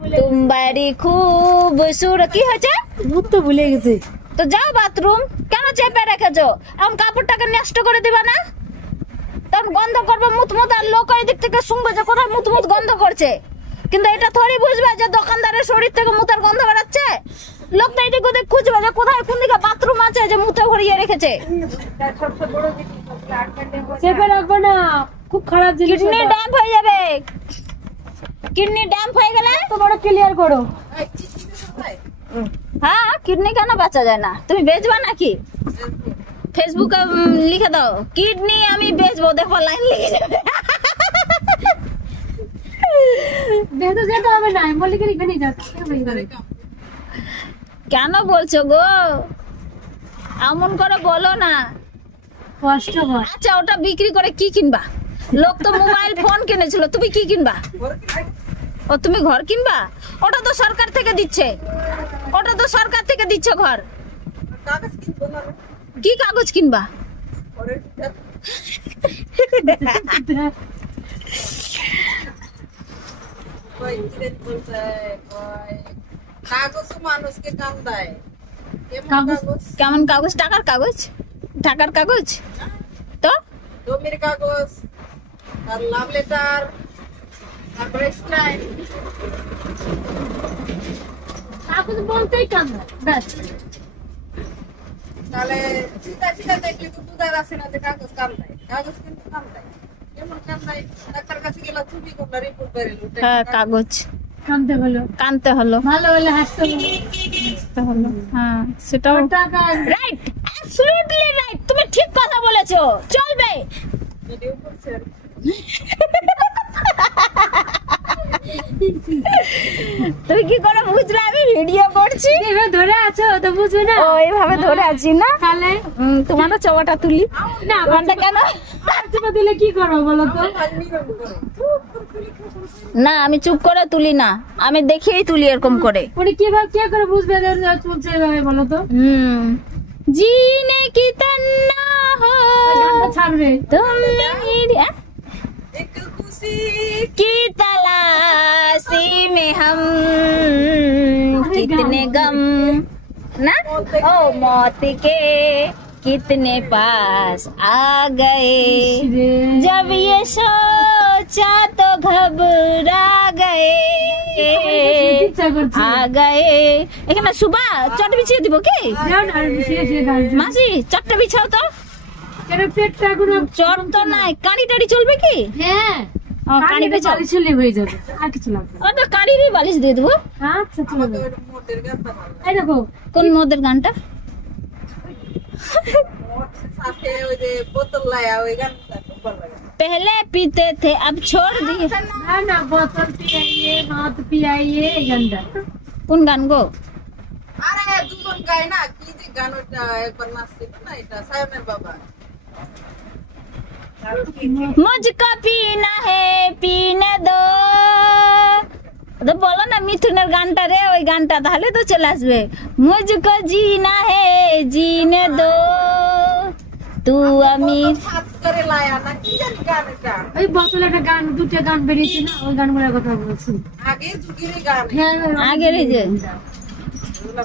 तुम्हारी खूबसूरत কি হয়েছে? মুখ তো ভুলে গেছে। তো যাও বাথরুম, কেন চেপে রেখেছো? এখন কাপড়টাকে নষ্ট করে দিবা না? তখন গন্ধ করবে মুতমুত, আর লোক এই দিক থেকে শুনবে যে কোথায় মুতমুত গন্ধ করছে, কিন্তু এটা থোড়ি বুঝবে যে দোকানদারের শরীর থেকে মুতের গন্ধ বেরাচ্ছে। লোক তো এদিক ওদিক খুঁজবে যে কোথায় কোন দিকে বাথরুম আছে যে মুতে ভরিয়ে রেখেছে। চেপে রাখবো না, খুব খারাপ জিনিস। কিডনি ড্যাম্প হয়ে যাবে, কিডনি ড্যাম্প হয়ে গেলে তো বড় ক্লিয়ার করো। হ্যাঁ, কিডনি কেন বাঁচা যায় না? তুমি বেচবা নাকি? ফেসবুকে লিখে দাও কিডনি আমি বেচবো, দেখো লাইন লেগে যাবে। যেহেতু যেতে হবে না, আমি বলি কি এখানে যাও। কেন বলছো গো? এমন করে বলো না, কষ্ট হয়। আচ্ছা ওটা বিক্রি করে কি কিনবা? লোক তো মোবাইল ফোন কিনেছিল, তুমি কি কিনবা? ও তুমি ঘর কিনবা? ওটা তো সরকার থেকে দিচ্ছে, ওটা তো সরকার থেকে দিচ্ছে ঘর। কি কাগজ কিনবা? কেমন কাগজ? টাকার কাগজ? টাকার কাগজ তো জমির কাগজ, আর লাভ লেটার, তারপরে স্ট্রাইক। কাগজ বলতেই কাম ব্যাস। তাহলে সিধা সিধা দেখলে তো বুঝার আছে না যে কাগজ কাম দেয়। কাগজ কিন্তু কাম দেয়। কেমন কাম দেয়? ডাক্তার কাছে গেলে ছবি করলে রিপোর্ট বেরোলো। হ্যাঁ, কাগজ কামতে হলো, কানতে হলো, ভালো হলে হাসতে হলো। হ্যাঁ সেটাও টাকা রাইট, অ্যাবসলিউটলি রাইট, তুমি ঠিক কথা বলেছো, চলবে। ভিডিও করছে আর তুমি কি করে বুঝলে আমি ভিডিও করছি? এভাবে ধরে আছো তো বুঝবে না। ও এইভাবে ধরে আছি না? তাহলে তোমারও চওয়াটা তুলি না, তোমারটা কেন? চেপে দিলে কি করবো বলো তো? নিরম করে। না আমি চুপ করে তুলি না, আমি দেখেই তুলি এরকম করে। ওটা কিভাবে কে করে বুঝবে যে চলছে এভাবে বলো তো? जीने की तन्ना हो গানটা ছাড়বে। तुम मेरी एक खुशी की तलाशी में हम कितने गम ना ओ मौत के कितने पास आ गए, जब ये सोचा तो घबरा गए, आ गए। এখানে সুবা চট বিছিয়ে দিব কি? মাসি চটটা বিছাও তো। পেটটা এখন চট তো নাই, কাঁড়ি টাড়ি চলবে কি? হ্যাঁ, কাঁড়ি বিছাও, চলে হয়ে যাবে, আর কিছু লাগবে না। ওটা কাঁড়িরই বালিশ দিয়ে দেবো। আচ্ছা চলো। আমাকে ওই মোটের গানটা ভালো লাগে। এই দেখো কোন মদের গানটা? মোট সাথে ওই যে বোতল লায়া ওই গানটা খুব ভালো লাগে। पहले पीते थे अब छोड़ दिए। না না, বোতল পিয়াইয়ে মদ পিয়াইয়ে এই গানটা। কোন গান গো? আরে দুজন গায় না, কি যে গান ওটা একবার নাচছিল না, এটা সায়মের বাবা। मुझको पीना है पीने दो, তো বলো না মিথুনের গানটা রে, ওই গানটা তাহলে তো চলে আসবে। মুঝকো জিনা হে জিনে দো তু আমি। হাত করে লায়া না, কি জানি গান এটা। ওই বোতলে একটা গান, দুটো গান বেরিয়েছে না, ওই গানগুলোর কথা বলছি। আগে যুগেরই গান। হ্যাঁ আগের এই যে এগুলা